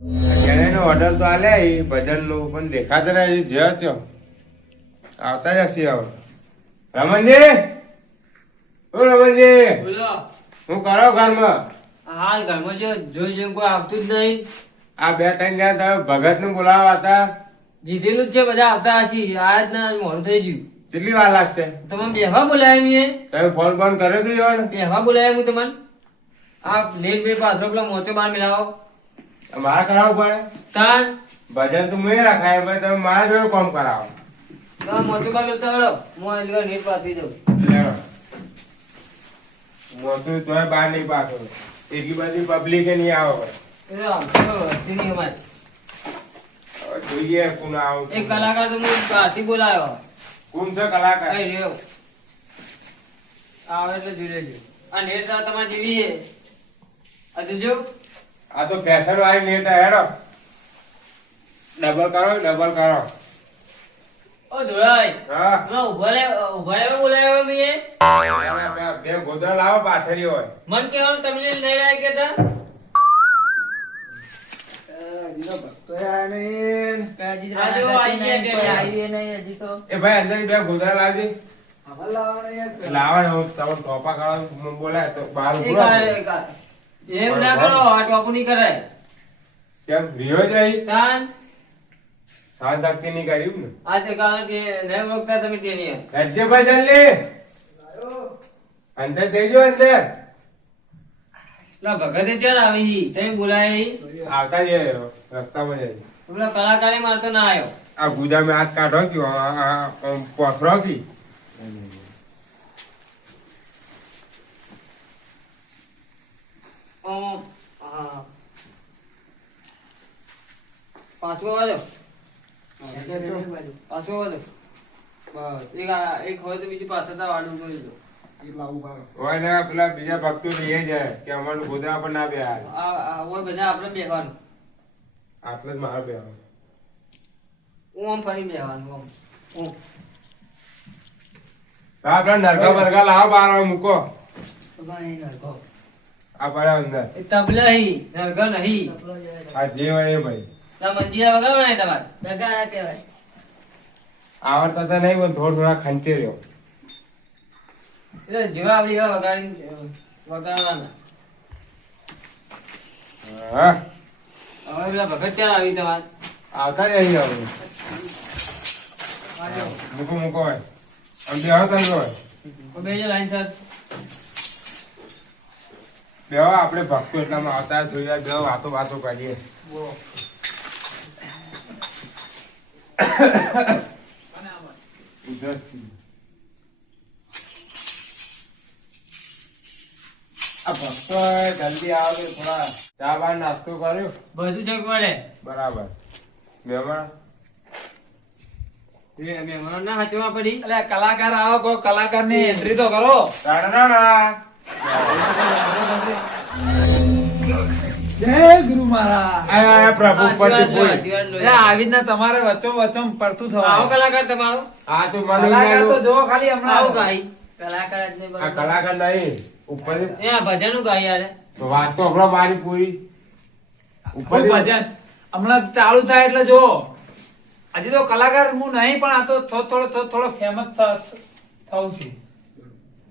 જેનો ઓર્ડર તો આલે એ ભજન નું પણ દેખાતો નહીં જ્યો છો આવતા જશે હવે રમણજી ઓ રમણજી બોલો. હું કરો ઘરમાં હાલ ઘરમાં જો જોઈ કોઈ આવતું જ નહીં. આ બે ત્રણ જણા તમે ભગત નું બોલાવા હતા જીતેલું જ છે, બધા આવતા હશે. આજ ના મોડું થઈ ગયું. કેટલી વાર લાગશે તમે બેહવા બોલાવ્યા મેં. તમે ફોન ફોન કર્યો તો યાર બેહવા બોલાવ્યા હું તમને. આ લેટ બે પાછો પેલો મોચો બાર મિલાવો. મારે કરાવવું પડે તાન ભજન તો મેં રાખાય પણ તમે મારા જોડે કામ કરાવો તમે મોચો બાર મિલતા હળો. હું એટલે નેટ પાછી દઉં. લેવો મોટું તોય બહાર નહીં પાછો એટલી બધી પબ્લિક નહીં આવે એટલે આવતો હતી નહીં અમારે. હવે જોઈએ કોણ આવું એક કલાકાર તો હું બહારથી બોલાવ્યો. કોણ છે કલાકાર કઈ રહ્યો આવે એટલે જોઈ લેજો. આ નેટ તમારે જેવી છે. આ જોજો. આ તો ફેશન વાળી નેટ હેડો ડબલ કરો ડબલ કરો ઓ ધોળાઈ હા ઉભા રહેવા બોલાવ્યો મેં. બે ગોદડા લાવો પાથરી હોય મન કહેવાનું તમને નહીં લાગે કેતા. એ ભાઈ અંદર બે ગોદડા લાવજે લાવો હું તમે ટોપા કરો બોલાય તો બહાર ઉભો રહો. એમ ના કરો, આ ટોપુ નહીં કરાય. કેમ રિયો જઈ તાન સાત શક્તિ નહીં કર્યું ને આ તે કારણ કે નહીં ઓળખતા તમે તેની. હેડજે ભાઈ જલ્દી અંદર દેજો અંદર પેલા ભગતે ચાલ આવી તમે બોલાય. આવતા જ રસ્તામાં જાય પેલા કલાકારે મારતો ના આવ્યો. આ ગુદા મેં હાથ કાઢો કયો પોસરો કી હા. પાછો વાળો પાછો વાળો બસ એક હોય તો બીજું પાછળ વાળું કરી દો. હોય ને પેલા બીજા ભક્તો લઈએ જાય કે અમારું ગોદા પણ ના બે આ બધા આપણે બેહવાનું. આટલે જ મારે બે હું આમ ફરી બેહવાનું આમ. હું આપડે નરકા બરકા લાવો બાર મૂકો નહીં નડકો. આ પડ્યા અંદર એ તબલા હી નરગા નહીં. આ જે હોય એ ભાઈ ના મંજીરા વગર નહીં તમારે દગાડા કહેવાય. આવડતા તો નહીં પણ થોડા ખંચે રહ્યો એટલે જેવા આવડી એવા વગાડવાના. હા હવે પેલા ભગત ચાલ આવી તમારે. આવતા જ અહીં હવે મૂકો મૂકો હોય આમ બે હોય તમે હોય બેજો લાઈન સર. બે આપણે ભક્તો એટલામાં આવતા જોઈએ બે વાતો વાતો કરીએ બોલો. આ ભક્તો જલ્દી આવે તો થોડા ચા બાર નાસ્તો કર્યો બધું છે પડે. બરાબર મહેમાન મહેમાનો ના હાથમાં પડી. એટલે કલાકાર આવો કોઈ કલાકાર ની એન્ટ્રી તો કરો. રાણા જય ગુરુ મહારાજ. આ પ્રભુ પતિ બોલ એટલે આવી રીતના તમારે વચ્ચો વચ્ચો પડતું આવો થવાનું. કલાકાર તમારો. આ તો કલાકાર તો મને જો ખાલી આવો હમણાં ગાઈ. કલાકાર જ નહીં આ બરોબર. કલાકાર નહીં ઉપર એ આ ભજન ગાઈ યાર. વાત તો હમણાં મારી પૂરી ઉપર કોઈ ભજન હમણાં ચાલુ થાય એટલે જો હજી તો કલાકાર હું નહીં પણ આ તો થોડો ફેમસ થવું છું.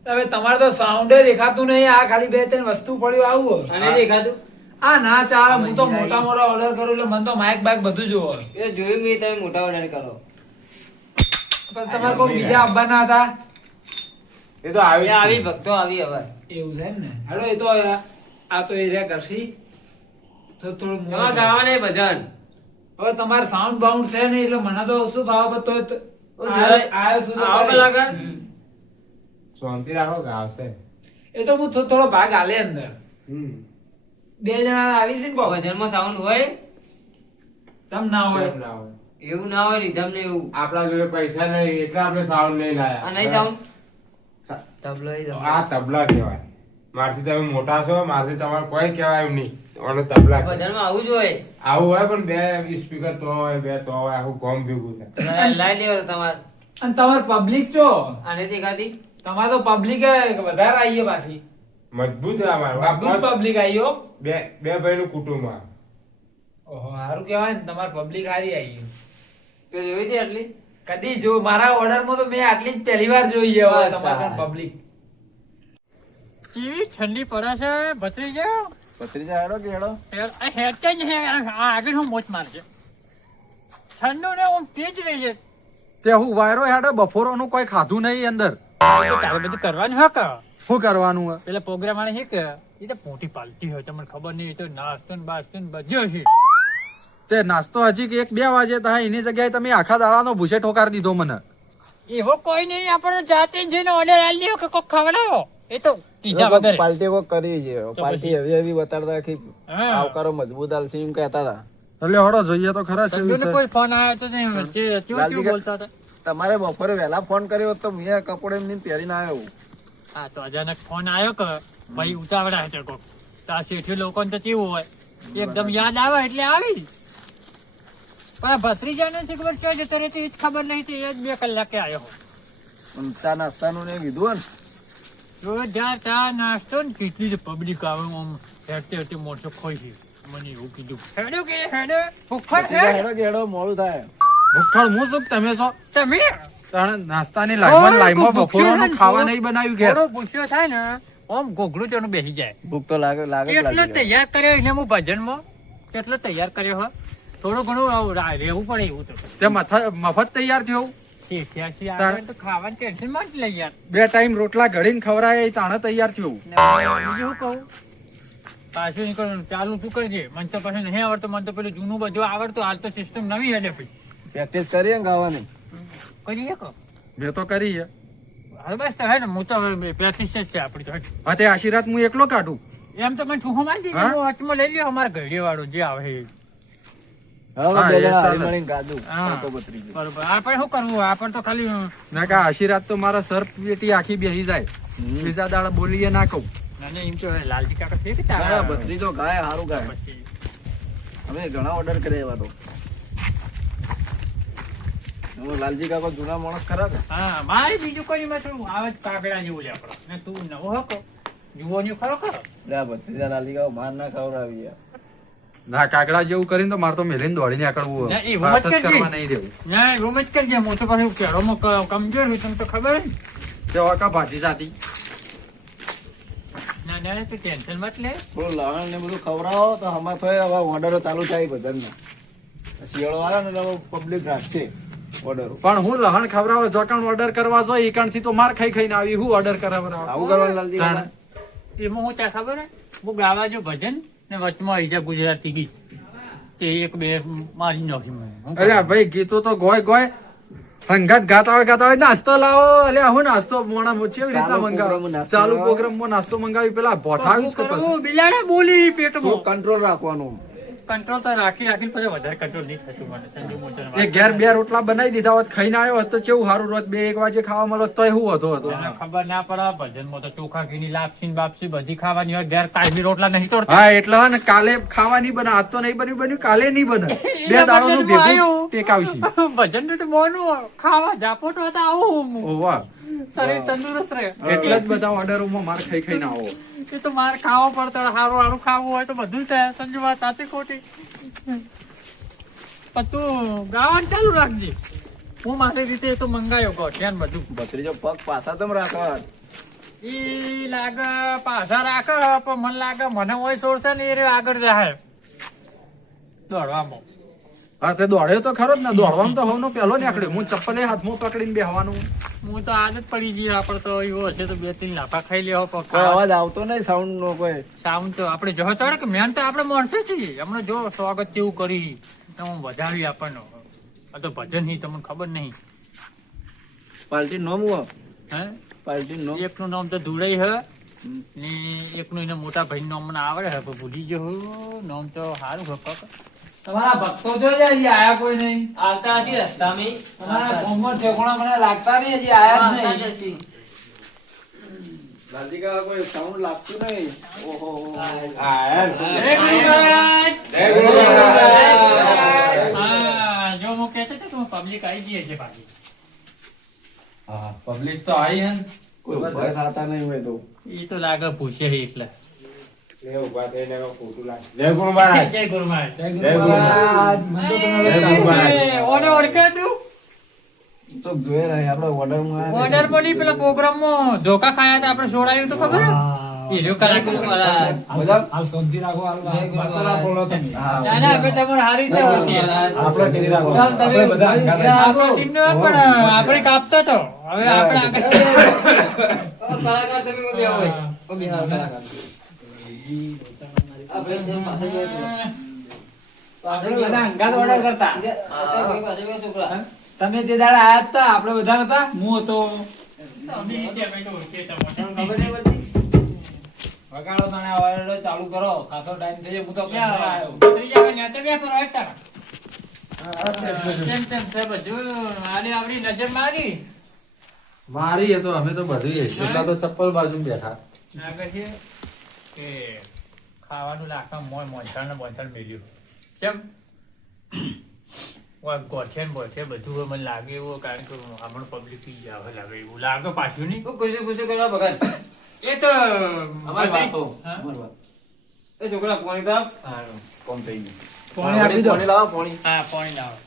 હવે તમારે તો સાઉન્ડે દેખાતું નહીં. આ ખાલી બે ત્રણ વસ્તુ પડ્યું આવું અને દેખાતું આ ના ચાલે. હું તો મોટા મોટા ઓર્ડર કરું એટલે મને તો માઇક બાઇક બધું જોવો. એ જોયું મેં તમે મોટા ઓર્ડર કરો. પણ તમારે કોઈ બીજા આવવાના હતા એ તો આવી એ આવી ભક્તો આવી હવે. એવું છે એમ ને. હાલો એ તો આ તો એ રહ્યા કરશી તો થોડું મોડું તમારે થાય. ગાવાને ભજન. હવે તમારે સાઉન્ડ બાઉન્ડ છે નહીં એટલે મને તો શું ભાવ તો ઓ જોઈ. આયો છું તો આવો ખરી. કલાકાર. શાંતિ રાખો કે આવશે એ તો હું થોડો ભાગ હાલે અંદર બે જણા આવી છે ને બાબા ભજનમાં સાઉન્ડ હોય તમ ના હોય કેમ ના હોય? એવું ના હોય રીધમ ને એવું. આપણા જોડે પૈસા નહીં એટલે આપણે સાઉન્ડ નહીં આ લાયા નહીં સાઉન્ડ તબલો આ તબલા કહેવાય મારથી તમે મોટા છો મારથી તમારે કોઈ કહેવાય એમ નહીં અને તબલા કહેવાય. ભજનમાં આવું જ હોય. આવું હોય પણ બે સ્પીકર તો હોય બે તો હોય આખું કોમ ભેગું થાય લાઈ લેવો તમારે. અને તમારે પબ્લિક છો આને દેખાતી. તમારે તો પબ્લિક વધારે આવીએ પાછી મજબૂત છે અમારું આ પબ્લિક આવીઓ બે ભાઈ નું કુટુંબ આ. ઓહો સારું કહેવાય ને તમારે પબ્લિક હારી આવી તો જોઈ હતી આટલી કદી જો મારા ઓર્ડરમાં તો મેં આટલી જ પહેલી વાર જોઈ છે હવે તમારે પબ્લિક કેવી ઠંડી પડે છે ભત્રીજા ભત્રીજા હેડો કે હેડો હેડતા જ હે આગળ હું મોચ મારશે ઠંડુ ને હું તેજ રહી છે તે હું વાયરો હેડો બફોરોનું કોઈ ખાધું નહીં અંદર તારે બધું કરવાનું હે કે શું કરવાનું હે? પેલા પ્રોગ્રામ વાળા છે કે એ તો મોટી પાલટી હોય તમને ખબર નહીં એ તો નાસ્તો ને બાસ્તો ને બધું છે તે નાસ્તો હજી કે 1-2 વાગે થાય એની જગ્યાએ તમે આખા દાડાનો ભૂસે ઠોકાર દીધો મને. એવો કોઈ નહીં આપણે જાતે જઈને ઓર્ડર આલી દેવો કે કોક ખવડાવો એ તો પીઝા વગર પાર્ટી કોક કરી છે પાર્ટી એવી એવી બતાડતા કે હા. આવકારો મજબૂત આલસી એમ કહેતા હતા. એટલે હળો જોઈએ તો ખરા છે સંજુને કોઈ ફોન આવ્યો તો નહીં વચ્ચે કેવું બોલતા હતા તમારે બપોરે વહેલા ફોન કર્યો હોત તો મેં કપડે એમની પહેરીને આવ્યો. હા તો અચાનક ફોન આવ્યો કે ભાઈ ઉતાવળા છે કોક તો આ શેઠી લોકોને તો કેવું હોય એકદમ યાદ આવે એટલે આવી પણ આ ભત્રીજાને છે ખબર ક્યાં જતો રહેતો એ જ ખબર નહીં એ જ 2 કલાકે આવ્યો અને ચા નાસ્તાનું ને કીધું તો જ્યાં ત્યાં નાસ્તો ને કેટલી પબ્લિક આવે આમ હેડતે હેડતે મોટો ખોઈ છે મને એવું કીધું હેડો કે હેડો ભૂખડ ને છે હેડો કે હેડો મોડું થાય. ભૂખડ હું શું તમે છો તમે તાણે નાસ્તાની લાઈમાં બફોરોનું ખાવા નહીં બનાવ્યું ઘેર. થોડો પૂછ્યો થાય ને આમ ગોગડું તેનું બેસી જાય ભૂખ તો લાગે લાગે જ કેટલો લાગી જાય. તૈયાર કર્યો એને હું ભજનમાં કેટલો તૈયાર કર્યો હો થોડું ઘણું રહેવું પડે એવું તો તે મફત તૈયાર થયો. શેઠિયાથી આવે તો ખાવાનું ટેન્શન માં જ લઈ યાર 2 ટાઈમ રોટલા ઘડીને ખવરાય એ તાણે તૈયાર થયું. ને બીજું શું કહું પાછું નીકળવાનું ચાલુ શું કરજે મને તો પાછું નહીં આવડતું મને તો પેલું જૂનું બધું આવડતું હાલ તો સિસ્ટમ નવી હેડે ભાઈ પ્રેક્ટિસ કરીએ ને ગાવાની. કરીએ કો મેં તો કરી છે. હવે બસ તો હે ને હું તો પ્રેક્ટિસ જ છે આપડી તો હા તે આશીર્વાદ હું એકલો કાઢું. એમ તો મને છૂહો મારી દીધી હું વચમાં લઈ લ્યો અમારા ઘડી વાળો જે આવે એ હવે હા, બે એ જણા ચાલે. હળી મળીને ગાધું. હા. કાકો ભત્રીજી. બરોબર આપણે શું કરવું આપણે તો ખાલી ના કા આશીર્વાદ તો મારા સર પેટી આખી બેહી જાય. બીજા દાડા બોલીએ ના કહું. અને એમ તો લાલજી કાકા છે કે ના, તારા ભત્રીજો ગાય સારું ગાય. પછી અમે ઘણા ઓર્ડર કર્યા એવા તો. હવે લાલજી કાકો જૂના માણસ ખરા કે હા મારે બીજું કોઈ નહીં થોડું આવે જ કાગડા જેવું છે આપણો ને તું નવો હકો જુઓની ખરો ખરો લે આ ભત્રીજા લાલજી કાકો માર ના ખવડાવી યાર. ના કાગડા જેવું કરીને તો મારે તો મેલીને દોડીને આકડવું ના, એ વાત જ વાત કરજે. કરવા નહીં દેવું. ના રૂમ જ કરજે હું તો પાછું કેળોમાં કમજોર હોય તમને તો ખબર ને તે વાકા ભાજી જાતી. ના ના તું ટેન્શન મત લે થોડું લવણ ને બધું ખવડાવો તો હમણાં થોય હવે ઓર્ડરો ચાલુ થાય બધાના. શિયાળો આવે ને એટલે પબ્લિક રાખશે ઓર્ડરો. પણ હું લહણ ખવડાવો જોકણ ઓર્ડર કરવા જોઈએ ઈકણથી તો માર ખાઈ ખાઈને આવી હું ઓર્ડર કરાવરાવ. આવું કરવાનું લાલજી તાણે. કાકા? એમાં હું ત્યાં ખબર હે હું ગાવા જો ભજન ને વચમાં આવી જાય ગુજરાતી ગીત તે 1-2 મારી નાખી મને હું અલ્યા ભાઈ ગીતો તો ગોય ગોય હંગાત ગાતા હોય નાસ્તો લાવો. અલ્યા હું નાસ્તો મોણા કેવી રીતના ચાલુ મંગાવ પ્રોગ્રામમાં નાસ્તો ચાલુ લાવો. પ્રોગ્રામમાં નાસ્તો મંગાવી પેલા ભોઠાવી જ કે પછી. કરું? બિલાડે બોલી પેટમાં થોડું કંટ્રોલ રાખવાનું. કંટ્રોલ તો રાખી રાખીને પછી વધારે કંટ્રોલ નહીં થતું મને સંજુ મોચન એ ઘેર 2 રોટલા બનાવી દીધા હોત ખાઈને આવ્યો હોત તો કેવું સારું રોજ 2-1 વાગે ખાવા મળો તો એવું હતો ખબર ના પડે ભજનમાં તો ચોખા ઘીની લાપસી ને બાપસી બધી ખાવાની હોય ઘેર કાચી રોટલા નહીં તોડતા હા એટલે હે ને કાલે ખાવા નહીં બને આજ તો નહીં બન્યું કાલે નહીં બને 2 દાડોનું ભેગું ટેકાવશે. ભજન તો બોનું ખાવા જાપો તો હતા આવું ઓ વાહ શરીર તંદુરસ્ત રહે એટલે જ બધા ઓર્ડરોમાં માર ખાઈ ખાઈને આવો. એ તો મારે ખાવો પડતો સારું સારું ખાવું હોય તો બધું થાય સંજુ વાત સાચી ખોટી પણ તું ગાવાનું ચાલુ રાખજે હું મારી રીતે એ તો મંગાયો ગોઠિયાન બધું ભત્રીજો પગ પાછા તમ રાખવા. ઈ લાગે પાછા રાખે પણ મને લાગે મને હોય છોડશે ને એ આગળ જાય દોડવામાં હા તે દોડ્યો તો ખરો જ ને દોડવામાં તો હવનો પહેલો નીકળ્યો હું ચપ્પલે હાથમાં પકડીને બેહવાનું. હું તો આદત પડી ગઈ આપડે તો એવું હશે તો 2-3 લાફા ખાઈ લેવો કોઈ અવાજ આવતો નહીં સાઉન્ડ નો કોઈ. સાઉન્ડ તો આપણે જો ચડે કે મેન તો આપણે માણસો છીએ હમણાં જો સ્વાગત જેવું કરી તો વધાવી આપણને આ તો ભજન નહીં તમને ખબર નહીં પાર્ટી નો મુઓ હે પાર્ટી નો એકનું નામ તો ધુળઈ હે ને એકનું એને મોટા ભાઈ નામ મને આવડે હે પણ ભૂલી ગયો હું નામ તો સારું હે પક તમારા ભક્તો જો હજી આયા કોઈ નહીં આવતા હશે રસ્તામાં તમારા ગામમાં ઠેકોણા મને લાગતા નહીં હજી આયા જ આવતા જ નહીં. હશે. લાલજી કાકા કોઈ સાઉન્ડ લાગતું નહીં. ઓહો આયા જ. જય ગુરુ મહારાજ! જય ગુરુ મહારાજ. હા જો હું કહેતો હતો કે પબ્લિક આવી ગઈ છે બાકી હા પબ્લિક તો આવી હે ને. કોઈ ભય થતા નહીં હોય તો એ તો લાગે પૂછે એટલે ને ઊભા થઈને હવે ખોટું લાગે. જય ગુરુ મહારાજ. જય ગુરુ મહારાજ. જય ગુરુ મહારાજ. મને તો તમે જય ગુરુ મહારાજ. ઓને ઓળખે તું તો જોયે નહીં આપણે ઓર્ડરમાં ઓર્ડર બોલી પેલા પ્રોગ્રામમાં ધોકા ખાયા હતા આપણે છોડાયું તો ખબર એ રહ્યો કલાકાર મહારાજ. બધા હાલ શાંતિ રાખો, હાલ જય ગુરુ વાતો ના મહારાજ. બોલો તમે. હા, ના ના આપણે તમારે સારી રીતે ઓળખીએ. આપણે ટીવી રાખો. ચાલ તમે આપણે બધા હંગાત આપણો ટીમનો પણ આપણે કાપતો તો હવે આપણે આગળ કલાકાર તમે કોઈ બે હોય કોઈ બિહાર કલાકાર આ ભાઈ જેમ પાસે ગયો તો. આપણે બધા હંગાત order કરતા. આ ભાઈ પાસે ગયો છોકરા. તમે તે દાડે આયા જ તા, આપણે બધા નતા, હું હતો. અમે કેમ તો ઓળખીએ તમને. ખબર નહીં પડતી? વગાડો તને આ order ચાલુ કરો, ખાસો ટાઈમ થઈ ગયો, હું તો પહેલા આવ્યો. ત્રીજા વાગે નેચે બેસો વાંચતા. તેમ તેમ છે બધું આને આપણી નજર મારી મારી એ તો અમે તો બધું એટલા તો ચપ્પલ બાજુ બેઠા. આગળ છે કે ખાવાનું લાખા મોય મોંછાણ ને મોંછાણ મેલ્યું કેમ ગોઠે ને બોઠે બધું હવે મને લાગે એવું કારણ કે આપણું પબ્લિક આવે લાગે એવું લાગે પાછું નહીં તું કુછ કુછ કરવા ભગત. એ તો અમારી વાતો. હા? અમારી વાત. એ છોકરા પાણી કાપ. કોમ થઈ ગયું. પાણી આપી દો. પાણી લાવો પાણી. હા પાણી લાવો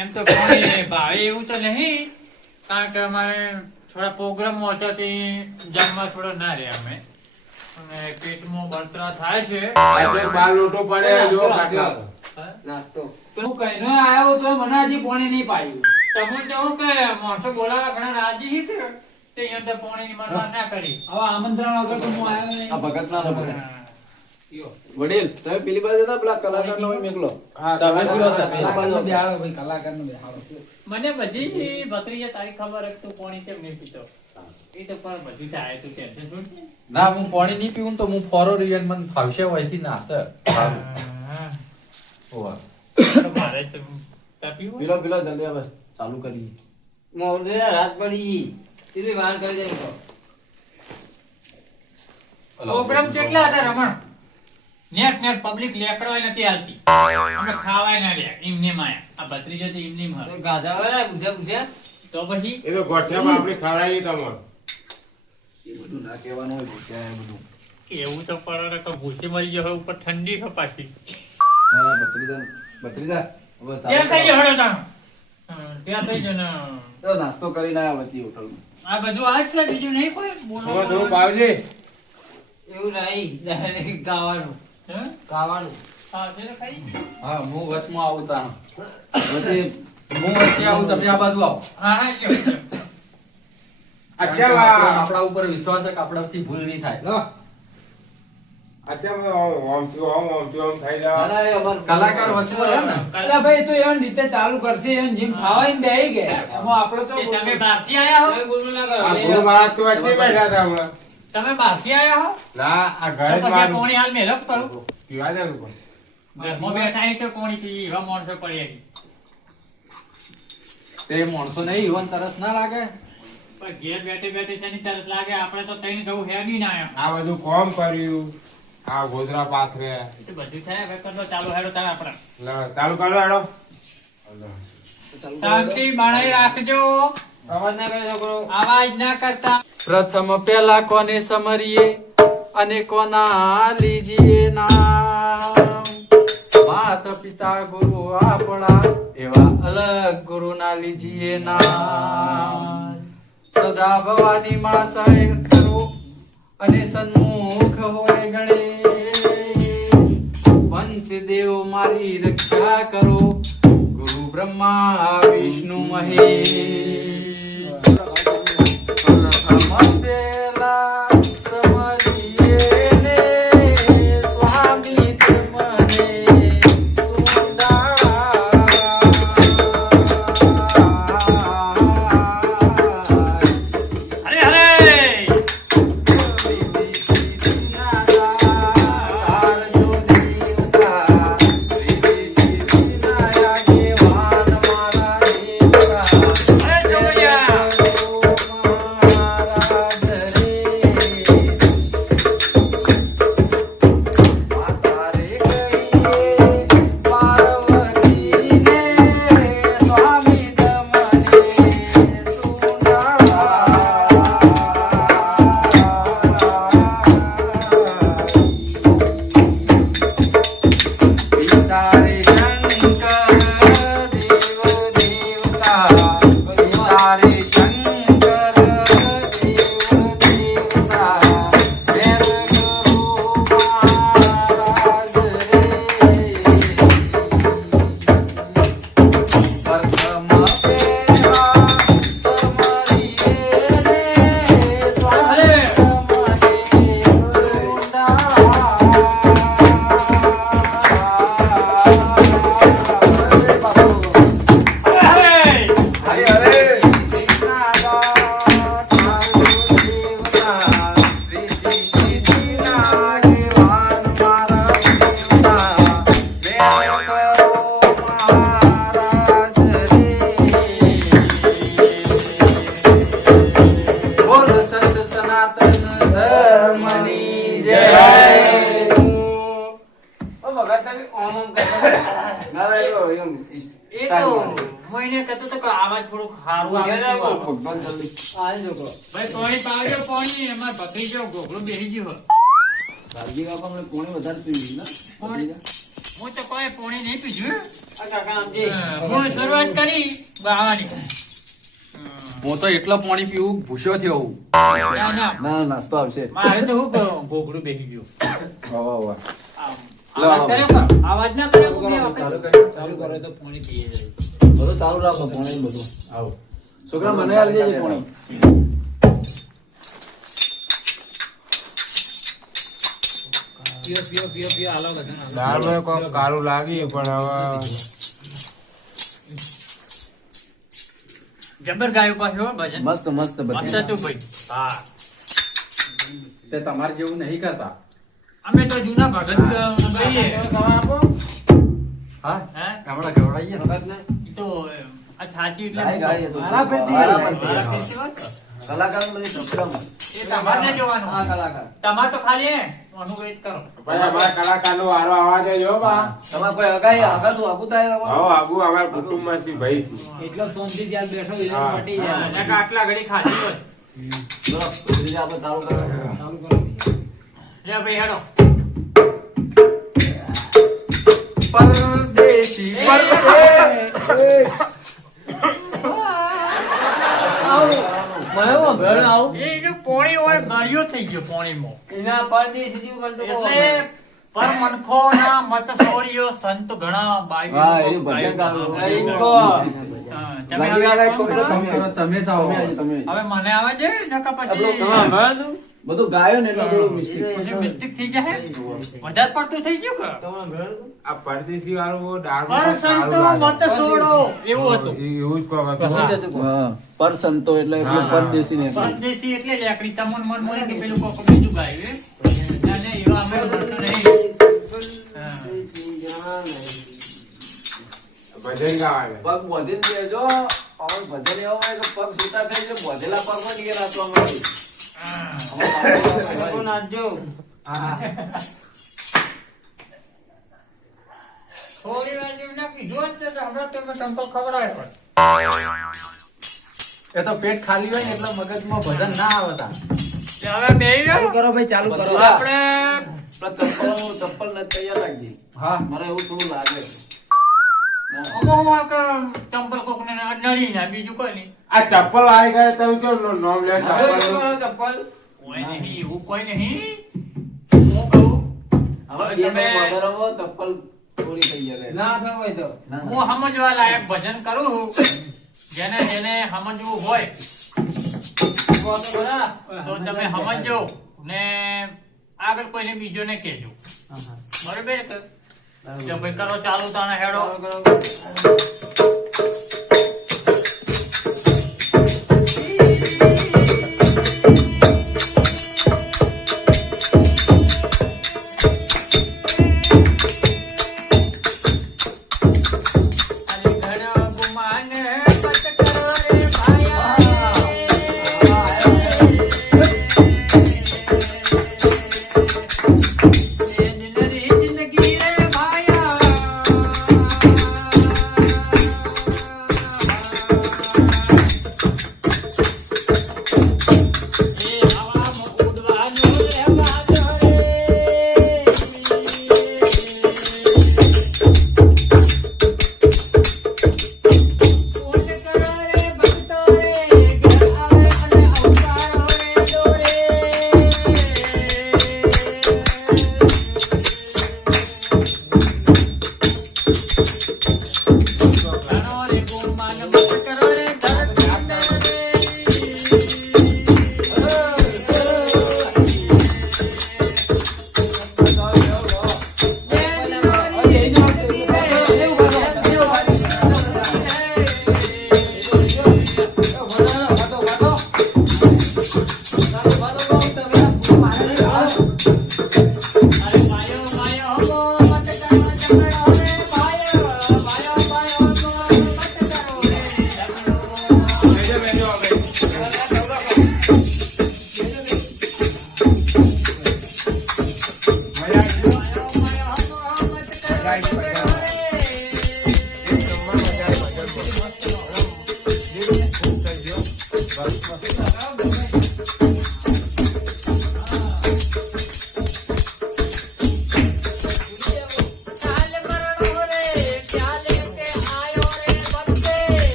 એમ તો પાણી ભાવે એવું તો નહીં કારણ કે અમારે થોડા પ્રોગ્રામો હતા તે જમવા થોડો ના રહે અમે અને પેટમાં બળતરા થાય છે આજે બાર લોટો પડે જો ખાટલા પર. હા? નાસ્તો. હું કહીને આવ્યો તો મને હજી પાણી નહીં પાયું. તમને કહું કે માણસો બોલાવા ઘણા રાજી છે તે અહીંયા તો પાણીની મનવા ના કરી હવે આમંત્રણ વગર તો હું આવ્યો નહીં. આ ભગત ના ભગત. હા. વડીલ તમે પેલી બાજુ હતા પેલા કલાકાર નો મેકલો. હા, તમે પીવો તમે. કલાકારનો બેહાડો ભાઈ, કલાકારનો બેહાડો. મને બધી ભત્રીજા તારી ખબર હતી તું પાણી કેમ નહીં પીતો એ તો પણ બધું થાય તું ટેન્શન છોડ દે. ના હું પાણી નહીં પીવું તો હું ફોરો રિયન મને ફાવશે હોયથી ના હતા. હા. ઓવા. તો મારે તો તાર પીવું હોય? પીલો પીલો જલ્દી આ બસ ચાલુ કરી. મોડે રાત પડી. તીરી વાર કરી દે તો. પ્રોગ્રામ કેટલા હતા રમણ નેટ નેટ પબ્લિક લેકડવાય નથી હાલતી અમે ખાવાય ના રહ્યા એમને માયા આ ભત્રીજો તો એમને માર તો ગાધા વાળા પૂછ્યા પૂછ્યા. તો પછી એ તો ગોઠિયામાં આપણે ખવડાવીએ તમને. એ બધું ના કહેવાનું હોય ભૂખ્યા એ બધું. એવું તો પડે કે ભૂસી મરી ગયો હોય ઉપર ઠંડી છે પાછી ના ના ભત્રીજા ભત્રીજા હવે ત્યાં થઈ ચાલુ ગયો હળો તાણ. ત્યાં થઈ ગયો ને કરો. નાસ્તો કરીને આવ્યા વચ્ચે હોટલમાં. આ બધું આ જ છે બીજું નહીં કોઈ થોડું થોડું બોલો પાવજે. એવું નહીં. ડાયરેક્ટ ગાવાનું. હે? ગાવાનું. હા છે ને ખરી હા હું વચમાં આવું તા વચ્ચે હું વચ્ચે આવું તમે આ બાજુ આવો. હા હા કેવું અત્યારે આપણા ઉપર વિશ્વાસ છે કે આપણાથી ભૂલ નહીં થાય. અત્યારે ઓમથી ઓમ થઈ ના જાય. ના એ અમારું કલાકાર વચમાં રહે ને. અલા ભાઈ તો એવી રીતે ચાલુ કરશે, એમ જેમ ખાવાય ને બેહી ગયા. આમાં આપણે તો તમે બહારથી આયા હો તમે બોલવું ના આ કરો. ગુરુ મહારાજ તો વચ્ચે બેઠા હતા હમણાં. તમે બહારથી આયા હો ના આ તો ઘરે જ પછી આ મારું કોણી હાલ મેલો કરું પીવા જાય ઉપર. ઘરમાં બેઠા અહીં તો કોણી પી એવા માણસો પડ્યા તે માણસો નહીં ઈવન તરસ ના લાગે. પણ ઘેર બેઠે બેઠે શેની તરસ લાગે આપણે તો તઈને જવું હે નહીં ના આ બધું કોમ કર્યું. આ ગોધરા પાથરે. એ તો બધું થાય હવે કરતો ચાલુ હેડો તાર આપણે ચાલુ કરો હેડો. શાંતિ બનાવી રાખજો અવાજ ના કરે છોકરો. આવાજ ના કરતા પ્રથમ પેલા કોને સમરીએ અને કોના લીજીએ નામ. માત પિતા ગુરુ આપણા એવા અલગ ગુરુ ના લીજીએ નામ. સદા ભવાની માં સહાય કરો અને સન્મુખ હોય ગણેશ. પંચદેવ મારી રક્ષા કરો ગુરુ બ્રહ્મા વિષ્ણુ મહેશ. પ્રથમ પેલા સમરીએ ને સ્વામી તમને સુંદર. અરે અરે અરે જોયા એ તો મહિને કહેતો તો કે આવાજ થોડુંક સારું આવે ને ભગવાન જલ્દી આજ લોકો ભાઈ પાણી પાવજો પાણી એમાં ભત્રીજો ગોગળું બેસી ગયો ભાજી કાકા મને કોણે વધારે પીવી ને હું તો કોઈ પાણી નહીં પીધું આ કાકા આમ જે હું શરૂઆત કરી બાવાની હું તો એટલો પાણી પીવું ભૂસ્યો થયો હું ના ના ના નાસ્તો આવશે મારે તો હું કરું ગોગળું બેસી ગયું વાહ વાહ આવાજ કર્યો કર આવાજ ના કર્યો કોઈ વખત. ચાલુ કરો તો પાણી પીએ જાય. બધું ચાલુ રાખો પાણી બધું આવો છોકરા મને આલી દેજે પાણી પીઓ પીઓ પીઓ પીઓ હાલો બધા હાલો. દાળમાં કોક કાળું લાગી પણ હવે જબર ગાયું પાછું હો ભજન મસ્ત મસ્ત મસ્ત બધી હતું ભાઈ હા તે તમારે જેવું નહીં કરતા અમે તો જૂના ભગત ગઈએ ખાવા આપો હા હે હમણાં ગવડાવીએ ને. ભગત ને ઈ તો આ છાતી એટલે ગાય ગાય એ તો. મારા પેટી મારા ગાય. પેટી મારા ગાય. પેટી વાત કર. કલાકાર બધી સપ્રમ એ તમારે આ જોવાનું કલાકાર તમારે તો ખાલી અનુભવ કરો ભાઈ અમારા કલાકારનો વારો આવા દેજો બા. તમારે કોઈ અગાઈ આગાતું આગું થાય હવે આગુ અમારા કુટુંબમાંથી ભાઈ છે. એટલો શાંતિ ત્યાં બેઠો એટલે હા. મટી હા, જાય નકર આટલા ઘડી ખાધી હોય જો ધીરે આપણે ચાલુ કરો ચાલુ કરો લે ભાઈ હેડો પરદેશી મને હું ભેળ આવું એ એનું પોણી હોય ગળ્યો થઈ ગયો પોણીમાં એના પરદેશી જીવ કરતો એટલે પર મનખો ના મત છોડીઓ સંત ઘણા બાઈઓ હા, એનું ભજન ગાવાનું. ઇનકો હા, તમે લાગી હવે વાળા કોણ કોઈ કરો? તમે કરો, તમે તો આવો. તમે હવે મને આવે છે નકર પછી બધું ગાયો ને એટલે થોડું મિસ્ટેક પછી મિસ્ટેક થઈ જાય વધારે પડતું થઈ ગયું કે તમારા ભેળ આ પરદેશી વાળું દાળમાં પર કાળું સંતો લાગે. મત છોડો એવું હતું એવું જ કહો હતું. હા પર સંતો એટલે એટલું પરદેશી ને પરદેશી એટલે લેકડી તમન મન મોય કે પેલું કોક બીજું ગાયું ના ના એવા અમે ભણતો નહીં હા. ભજન ગાવાને. પગ બોધીને બેજો और भजन एવો હોય કે પગ સૂતા થઈ જાય બોધેલા પગમાં નીકળે નાચવા માંડી લોકો નાચજો થોડી વાર જેવું ના કીધું હોત તો હમણાં તમે ટંકો ખવડાવ્યો હોત. એ તો પેટ ખાલી હોય ને એટલે મગજમાં ભજન ના આવતા. તે હવે બેહી ચાલુ રહ્યો કરો ભાઈ ચાલુ કરો આપણે ચપ્પલ ને તૈયાર રાખજે હા મને એવું થોડું લાગે અમુક ચંપલ કોકને નડી ના બીજું કોઈ નહીં આ ચપ્પલ આવી ગયા તમે કેમ નામ લે ચપ્પલનું? ચપ્પલ કોઈ નહીં એવું કોઈ નહીં હું કહું હવે હવે બે તમે મગરવો ચપ્પલ થોડી તૈયાર રહે ના થયું હોય તો હું સમજવા લાયક ભજન કરું છું જેને જેને સમજવું હોય તો તમે સમજો ને આગળ કોઈને બીજોને કહેજો બરોબર કે તો ભાઈ કરો ચાલુ તાણે હેડો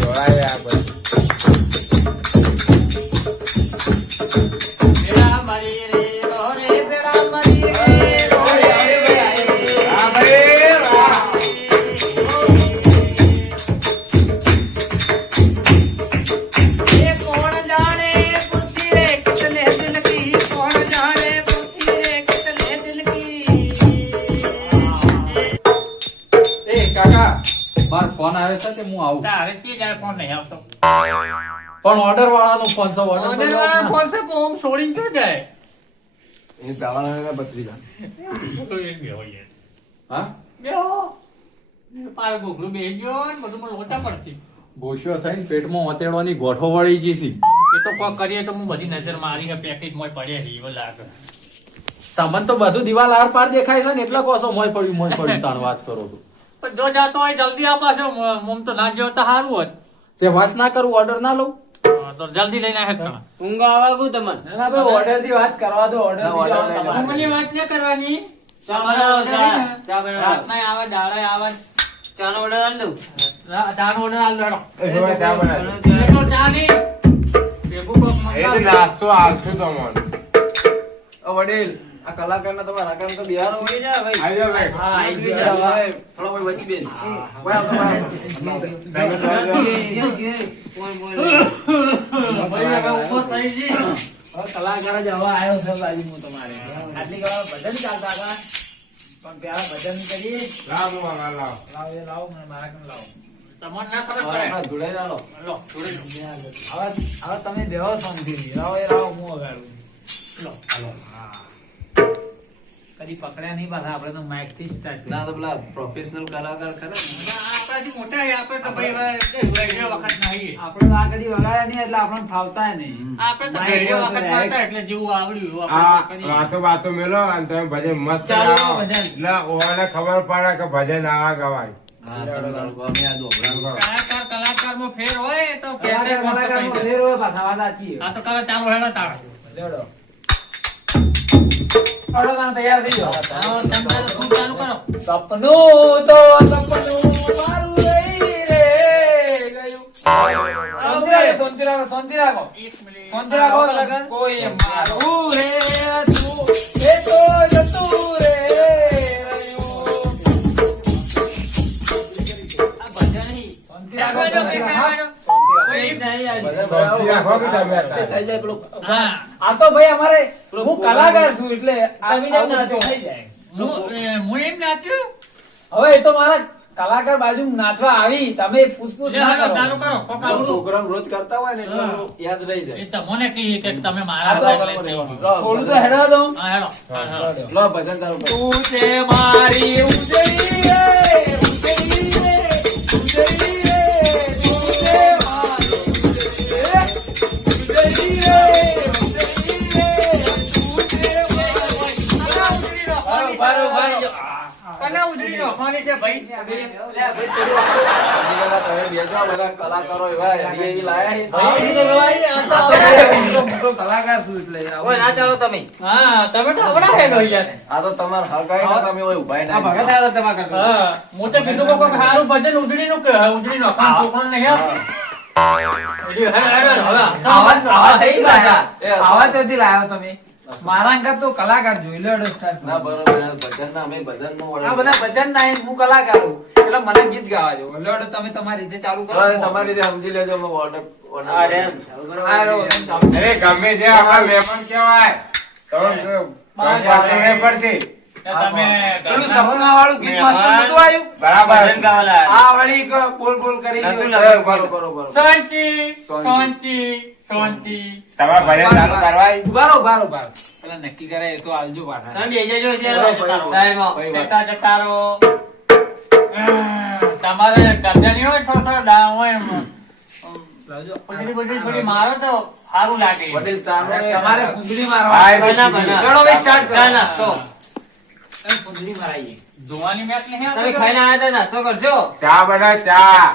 જોડાય આ બધું. પેડા મારી રે રો રે પેડા મારી રે રો રે હા ભાઈ, વાહ. એ કોણ જાણે પૃથ્વી રે કિતને દિન કી કોણ જાણે પૃથ્વી રે કિતને દિન કી એ કાકા માર ફોન આવે છે તે હું આવું તારે કે જાય ફોન નહીં આવતો પણ ઓર્ડર વાળાનો ફોન છે ઓર્ડર વાળા ફોન છે પણ ઓમ છોડીને ક્યાં જાય એ દાવાના બત્રીજા તો એ ગયો યાર હા બેહો પાર ગોગરું બેહી ગયો ને બધું મને લોચા પડતી ભોસ્યો થઈને પેટમાં ઓતેડવાની ગોઠો વળી ગઈ છે એ તો કોઈ કરીએ તો હું બધી નજર મારીને પેકેટ મોય પડે છે એવું લાગે તમને તો બધું દિવાલ આર પાર દેખાય છે ને એટલે કહો છો મોય પડ્યું તાણ વાત કરો છો પણ જો જાતો હોય જલ્દી આપાશો મમ તો ના જેવો તો સારું હોત તે વાત ના કરું ઓર્ડર ના લઉં તો જલ્દી લઈને આવે તમે ઊંઘ આવે બહુ તમને ના ના ભાઈ ઓર્ડર થી વાત કરવા દો ઓર્ડર ના, order નહીં લેવાનો. ઊંઘની વાત ન કરવાની ચા તમારા બનાવો, order ચા. છે ને? ચા બનાવો. રાતનાય આવે દાડાય આવે ચાનો ઓર્ડર આલ દઉં ચાનો order આલ દો હેડો. એ જોવા ચા બનાવી. એ તો ચા નહીં. ભેગું કોક એ તો મંગાવી. નાસ્તો આવશું તમારે. વડીલ આ કલાકારના તમારા કામ તો બિહાર હોય ને ભાઈ આવી જાઓ ભાઈ. હા આઈ ગયો થોડો કોઈ વચ્ચે બેન ભાઈ આવતો ભાઈ તમે તો આવી જાઓ. બોલ બોલ ભાઈ હવે ઊભો થઈ જી. કલાકાર જ હવે આવ્યો છે બાજુ હું તમારે આટલી કલાક ભજન ચાલતા હતા પણ પેલા ભજન કરીએ લાવો હું આમાં લાવો. લાવો એ લાવો મને મારા કેમ લાવો તમને ના ખબર પડે. જોડાઈ ના લો લો, જોડે લો. હવે તમે બેહો શાંતિથી લાવો એ લાવો હું વગાડું લો. કદી પકડ્યા નહીં પાછા આપણે તો માઇક થી સ્ટાર્ટ ના તો પેલા પ્રોફેશનલ કલાકાર ખરા ને. આપણાથી મોટા છે, આપણે તો ભાઈ હવે ગયે વખત નાહીએ. આપણે તો આ કદી વગાડ્યા નહીં એટલે આપણને ફાવતા નહીં આપણે તો માઇક ગયે હોય વખત તો નહોતા એટલે જેવું આવડ્યું એવું આ આપણે કરીએ. વાતો બાતો મેલો અને તમે ભજન મસ્ત ચાલો ગાઓ. ભજન. એટલે ઓવાને ખબર પડે કે ભજન આવા ગવાય. હા તમે અમે આ ધોબળા કલાકારમાં ફેર હોય તો કલાકાર કલાકારનો અનેરો હોય પાછા વાત સાચી આ તો કરે ચાલુ હેડો તાળ. લેવડો અડો તમે તૈયાર થઈ જાઓ આવો તમે શું ચાલુ કરો? સપનું તો સપનું મારું રહી રે ગયું શાંતિ રાખો શાંતિ રાખો એક મિનિટ. શાંતિ રાખો કલાકાર કોઈ મારું રે તું એ તો જતું રે રહ્યું. આ ભજન નહીં શાંતિ રાખો હેડો, શાંતિ હેડો, રાખો. હેડો. કોઈ નહીં આજે શાંતિ રાખો કે તમે એ અત્યારે. થઈ જાય પેલું હા. આ તો ભાઈ અમારે હું કલાકાર છું એટલે તમે જેમ આવું નાચો. થઈ જાય હું એમ નાચ્યું. હવે એ તો મારા કલાકાર બાજુ નાચવા આવી તમે પૂછપૂછ લે ના હેડો, કરો. ચાલુ કરો. કોક આવડું. પ્રોગ્રામ રોજ કરતા હોય ને એટલે હા. યાદ રહી એ જાય તમને કહીએ કે તમે મારા આ તો બધા એટલે થઈ ગયું. થોડું તો હેડવા દઉં હા, હેડો. હા, હેડો. લો ભજન ચાલુ કરો તું છે મારી ઉજળી રે ઉજળી રે ઉજળી રે તું છે મારી ઉજળી રે ઉજળી રે ઉજળી રે તું છે મારી બરોબર. કલા ઉજળી નાખવાની છે ભાઈ. હજી પેલા તમે બેસો બધા કલાકારો એવા એવી લાયા છે. ભાઈ, આ તો મોટો કલાકાર છું એટલે ઓય ના ચાલો તમે હા, તમે તો આવડા હેડો યાર. આ તો તમારે હગાઈ ના તમે હોય ઉભાઈ આ ભગત ના આલો તમા કરતો હા, મોટે કીધું કે કોઈક સારું ભજન ઉજળીનું કે ઉજળી નાખવાનું છોકરાને નહીં આવતું. હેડો, હેડો, હવે. આવા થઈ ગયા એ આવા ચોથી લાવ્યો તમે મારા અંગત તો કલાકાર જોઈ લો start ના બરોબર આ ભજન ના અમે ભજન નું આ બધા ભજન ના હું કલાકાર છું એટલે મને ગીત ગાવા જો લોડ તમે તમારી રીતે ચાલુ કરો તમારી રીતે સમજી લેજો અમે order આ રેમ આ રો, તમે ચાલુ કરો. અરે ગમે છે આપણા મહેમાન કેવાય. તમે પાછી નહીં પડતી. તમે પેલું સપના વાળું ગીત મસ્ત નતું આવ્યું બરાબર. ભજન ગાવા લાયા આ વળી એક બોલ બોલ કરી નતું ગયો. લાગ્યું. કરો કરો કરો શાંતિ, શાંતિ, શાંતિ. તમારે ભજન ચાલુ કરવાય. ઉભા રહો. પેલા નક્કી કરે એ તો આલજો પાછા તમે બેસી જજો ભાઈ, ત્યારે ટાઈમમાં. ભાઈ, વાત. જતા જતા રહો. તમારે ગરદની હોય થોડો ડાળ હોય એમ. થોડી મારો તો સારું લાગે. વડીલ ચાનો એ તમારે ફૂંદરી હા, મારવા એ તો બના, બના. ચલો ભાઈ સ્ટાર્ટ કરો ચા નાસ્તો. ફૂંદરી મારાઈએ જોવાની મેચ નહીં તમે આવતી? ખાઈને આવ્યા હતા નાસ્તો કરજો ચા બના ચા.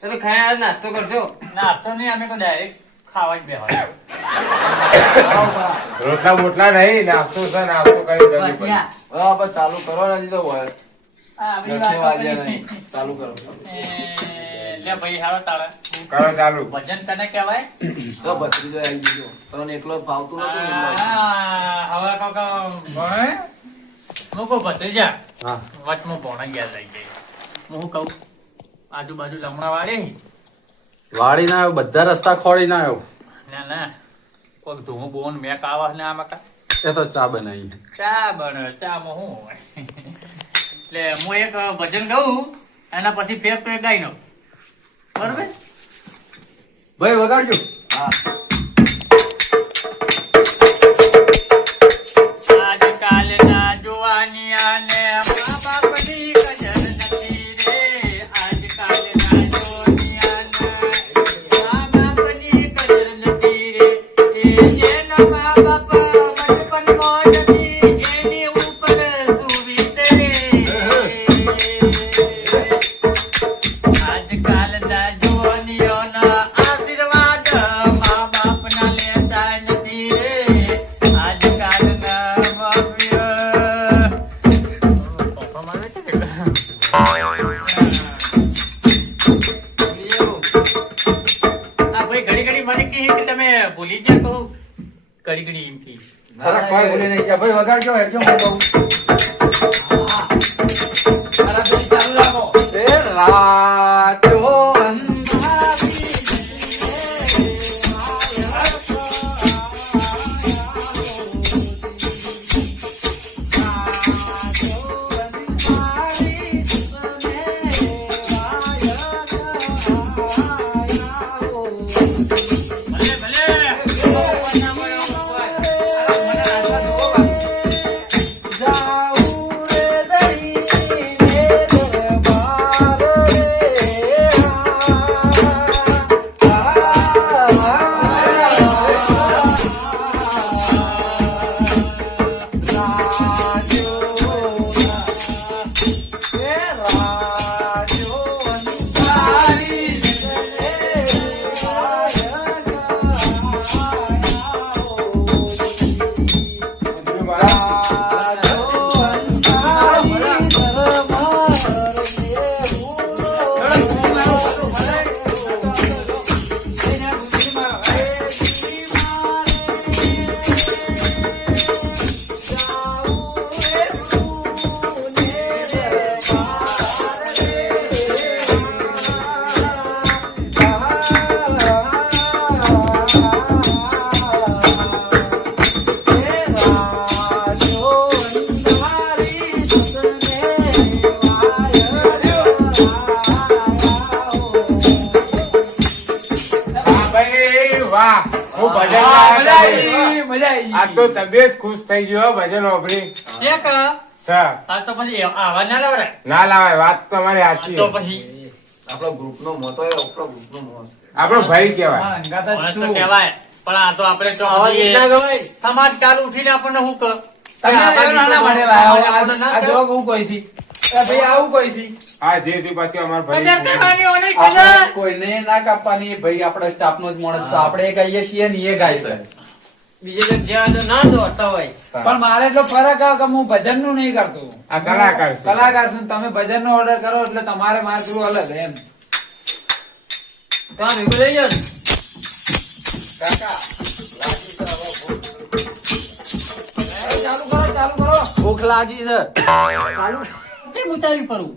તમે ખાઈને આવ્યા નાસ્તો કરજો નાસ્તો નહીં, અમે તો ડાયરેક્ટ ખાવા જ બેહવા. રોટલા બોટલા નહીં, નાસ્તો છે, નાસ્તો કરી જલ્દી પડે. ભજીયા. હા બસ ચાલુ કરો ને હજી તો હોય આ બધી 10 વાતો વાગ્યા કરી. નહીં ચાલુ કરો એ, લે ભાઈ હાલો તાળા કરો ચાલુ. ભજન કને કહેવાય? તો ભત્રીજો આવી ગયો તને એકલો ફાવતું નતું ને એટલે. હવે કાકા મૂકો ભત્રીજા હા વચમાં ભોણા ગયા લઈ ગઈ હું કહું આજુબાજુ લમણા વાળી વાળી ના આવ્યો, બધા રસ્તા ખોળી ના આવ્યો. ના ના કોઈક ધૂમ બોન મેક આવા ને આમાં કા એ તો ચા બનાવી. ચા બને ચામાં શું હોય એટલે હું એક ભજન ગાઉં એના પછી ફેર ફેર ગાઈ નો બરોબર ભાઈ વગાડજો. આજકાલના જુવાનિયાને મા બાપની કદર નથી રે આજકાલના જુવાનિયાને મા બાપની કદર નથી રે એ જેના મા બાપ બચપનમાં નથી એની ઉપર સુવિત રે આજકાલના જુવાનિયોના આશીર્વાદ મા બાપના લેતા નથી રે આજકાલના ઘડી ઘડી મને કહે કે તમે ભૂલી ગયા કહું ઘડી ઘડી એમ કી અરે કોઈ ભૂલી નહીં ગયા. ભાઈ વગાડજો હેડજો હું કહું. ચાલુ રાખો. એ રાતો અંધારી ભલે ભલે વાહ હું ભજન મજા ગાયા આવી મજા આવી. આ તો તબિયત ખુશ થઈ ગયો ભજન ઓભરી. ચેક સર આ તો પછી આવા ના લાવરે ના લાવાય વાત તમારી સાચી તો છે. પછી આપણો ગ્રુપનો મોતો એ આપણો ગ્રુપનો મોસ આપણો ભાઈ કહેવાય. હા, અંગાત જ માણસ તો છું. કહેવાય પણ આ તો આપણે તો આવા ગીત ના ગવાય. સમાજ કાલ ઉઠીને આપણને શું કર તમે આવા નાના ગીતો મને સમાજ લાવ્યા. આપણને ના આ કહે. જો હું કોઈ છી. ભાઈ આવું કોઈ છી. આ જે થી પછી અમારો કદર ભાઈ કરવાની હોય નહીં, આપણે કદર. કોઈને ના કાપવાની. ભાઈ આપણા સ્ટાફ નો જ માણસ છે. આપણે ગાઈએ છીએ ને એ ગાય છે. બીજે જગ્યાએ જ્યાં તો ના દોડતા હોય. પણ મારે એટલો ફરક આવે કે હું ભજન નું નહીં કરતો. આ કલાકાર છે. કલાકાર છું. તમે ભજન નો ઓર્ડર કરો એટલે તમારે મારું થોડું અલગ એમ. તો આ ભેગું લઈ જાઓ ને. ચાલુ કરો. ભૂખ લાગી છે. કેમ ઉતારી ફરું?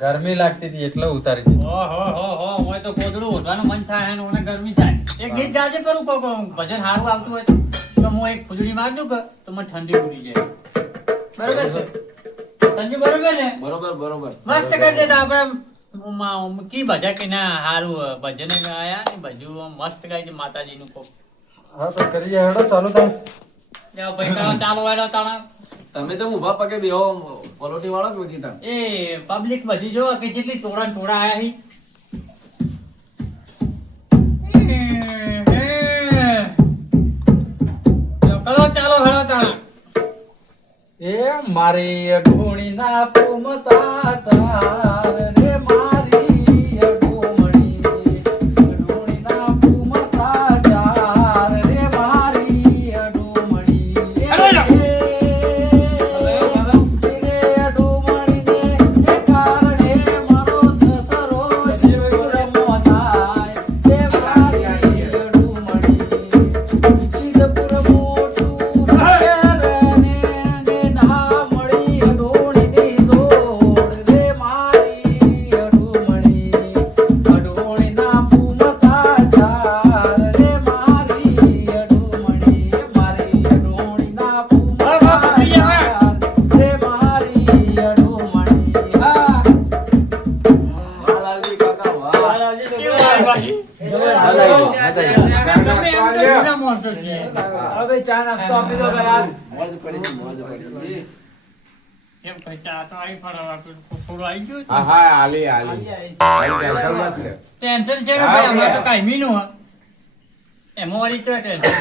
ગરમી લાગતી હતી એટલે ઉતારી દીધું. ઓહો, હોય તો કોદડું ઓઢવાનું મન થાય અને મને ગરમી થાય. એક ગીત ગાજે કરું કોક ભજન સારું આવતું હોય તો હું એક ફૂદડી માર દઉં કે તો મને ઠંડી ઉડી જાય. બરોબર છે? સંજુ બરોબર ને? બરોબર બરોબર મસ્ત કરી દેતા આપણે કી ભજા કે ના સારું ભજન ગાયા ને બધું મસ્ત ગાય છે માતાજીનું કોક. હા તો કરીએ હેડો ચાલુ તમે. લ્યો ભાઈ કરો ચાલુ વાળો તાણા. તમે તો ઊભા પગે બેહો પલોટી વાળો કે કીધા એ પબ્લિક બધી જો કે જેટલી ટોળા ટોળા આયા હી. કરો ચાલો હેડો તાણા. એ મારી અઢોણી ના પૂમતા ચાર રે મારી અઢોમણી અઢોણી ના પૂમતા ચાર રે મારી અઢોમણી હેલો, હેલો. રે અઢોમણી ને એ કારણે મારો સસરો શિવપુર પાછી. તમે એમ તો જૂના માણસો છીએ. હવે ચા નાસ્તો આપી દો પેલા. મોજ પડી ગઈ, મોજ પડી ગઈ. એમ કહી ચા તો આવી પણ હવે થોડું આવી ગયું હા હા આલી ટેન્શન મત લે. ટેન્શન છે કે ભાઈ અમારે તો કાયમી નું હા એમાં વળી તો ટેન્શન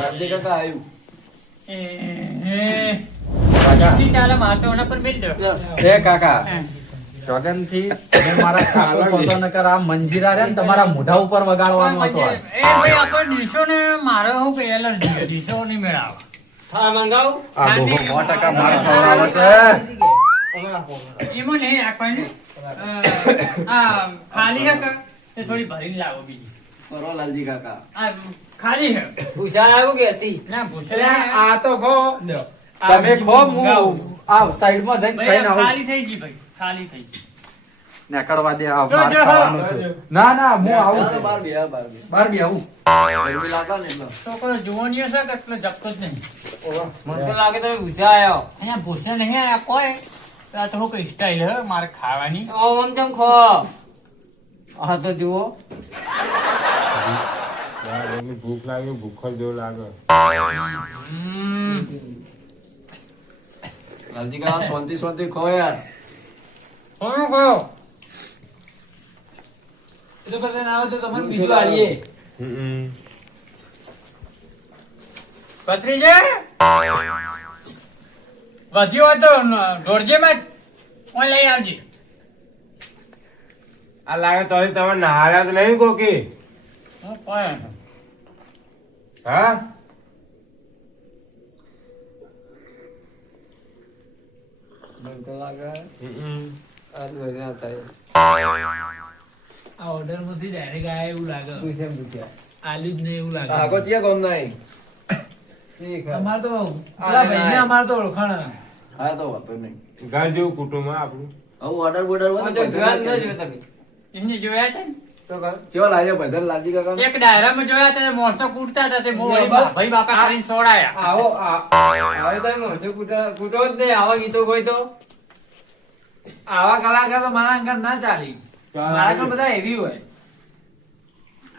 લાલજી કાકા આવ્યું. કેટલી ચાલે મારે તો એના પર મેલ દો. એ કાકા ચોગનથી તમે મારા કાકો કહો નકર આ મંજીરા રે ને તમારા મોઢા ઉપર વગાડવાનો હતો આ. એ ભાઈ આપણે ડીશો ને મારે હું કે એલર્જી છે ડીશો નહીં મેળાવે. હા મંગાવું આ ડોહો 100% માર ખવડાવે છે. એમાં નહીં આપણને આ ખાલી હે કે તે થોડી ભરીને લાવો બીજી. કરો લાલજી કાકા. આ ખાલી હે ભૂસા આવ્યું કે હતી ના ભૂસે આ તો ખો તમે ખો હું આ સાઈડમાં જઈને ખાઈને આવું. ખાલી થઈ ગઈ ભાઈ ખાલી થઈ ગઈ. નીકળવા દે આ જો, માર જો. ખાવાનું છે. ના ના હું આવું ચાલો બહાર બે, બહાર બે. બહાર બી આવું. ગરમી લાગે ને એટલે. છોકરો જુવાનીઓ છે કે એટલે જપતો જ નહીં. મને તો લાગે તમે ભૂસા આવ્યો અહીંયા ભૂસે નહીં આયા કોઈ તો આ થોડુંક સ્ટાઈલ હે મારે ખાવાની. આમ તેમ ખો હા તો જુઓ ભૂખ લાગે ભૂખ જ જેવું લાગે. લાલજી કાકા શાંતિ શાંતિ ખો યાર. કોનો કયો એ તો પછી ના આવે તો તમને બીજું આલીએ. પત્રી છે વધ્યો હોય તો દોડજે માં ઓય લઈ આવજે. આ લાગે તો હજી તમે નહાર્યા તો નહીં કોકી? હું કોઈ હા મને તો લાગે આજ બધા હતા આ ઓર્ડર માંથી ડાયરેક્ટ આયા એવું લાગે. ભૂસા ભૂસા આલ્યું જ નહીં એવું લાગે. આગો ચિયા ગમ નહીં. ઠીક હે. અમાર તો પેલા ભાઈને અમાર તો ઓળખાણ. હા તો વાપર નહીં. ઘર જેવું કુટુંબ આવું. આવું ઓર્ડર બોર્ડર હું તો જોયા જ ન જોયો તમે એમને જોયા છે ને તો કહો કેવા લાગે બધા લાલજી કાકા? એક ડાયરામાં જોયા તે મોણસો કૂટતા હતા તે મોં વળી ભાઈ બાપા કરીને સોડાયા. આવો હવે તમે મોઢું કૂટો જ નહીં આવા ગીતો કોઈ તો આવા કલાકાર તો મારા અંગત ના ચાલી. મારા અંગત બધા એવી હોય.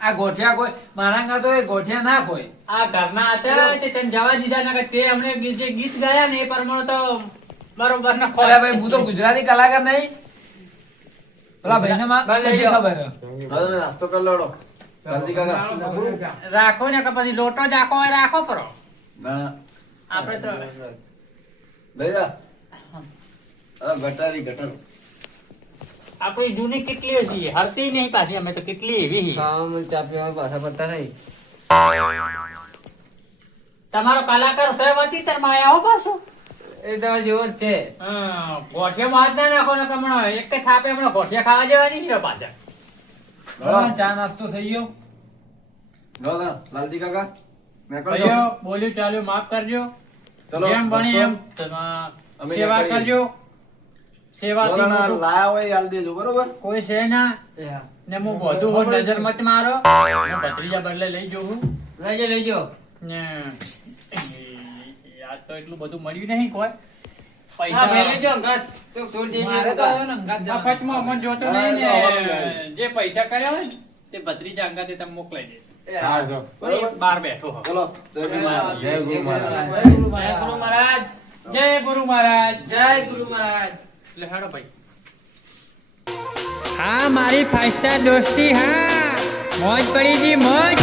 આ ગોઠિયા કોઈ મારા અંગત હોય ગોઠિયા ના કોઈ. આ ઘરના હતા તે તને જવા દીધા ના કે તે હમણે જે ગીત ગાયા ને એ પ્રમાણે તો બરોબર ના અરે ખોયા ભાઈ હું તો ગુજરાતી કલાકાર નહીં. પેલા ભાઈને માં ભલે બધી લ્યો. ખબર હે. હવે નાસ્તો કરી લેડો. લાલજી કાકા. રાખો ને કે પછી લોટો જ આખો હોય રાખો પરો ના, આપડે તો લઈ જા. હા, ગટારી ગટર. આપણી જૂની કેટલી હતી હરતી નહીં પાછી અમે તો કેટલી એવી ખાવામાં ચા પીવામાં પાછા પડતા નહીં તમારો કલાકાર છે વચ્ચે તાર માયા હો પાછો એ તમે જેવો જ છે ગોઠિયામાં હાથ ના નાખો ને કમણો એક જ થાપે હમણાં ગોઠિયા ખાવા જવાની છે પાછા બરાબર, ચા નાસ્તો થઈ ગયો. લો લા, લાલજી કાકા નીકળજો. ભાઈઓ બોલ્યું ચાલ્યું માફ કરજો ચલો, જેમ બની એમ અમે સેવા નીકળીએ. કરજો સેવાથી બોલાના મોટું લાયા હોય એ આલી દેજો, બરોબર? કોઈ છે ના એ હા. ને હું બધું હોય નજર મત મારો હું ભત્રીજા બદલે લઈ જઉં લઈજો લઈજો ને યાર તો એટલું બધું મળ્યું નહીં કોઈ હા ભાઈ પૈસા લઈજો અંગાત તો છોડી દેજો મારે તો હવે ને અંગાત જવાનું. મફતમાં અમને જોતો નહીં ને જે પૈસા કર્યા હોય ને તે ભત્રીજા અંગાતે તમે મોકલાઈ દે એ હા. હા જો બહાર બેઠો હો. ચલો, જય ભીમ. જય ગુરુ મહારાજ. જય ગુરુ મહારાજ. જય ગુરુ મહારાજ જય ગુરુ મહારાજ એટલે હેડો ભાઈ હા મારી 5 સ્ટાર દોસ્તી હા મોજ પડી જી મોજ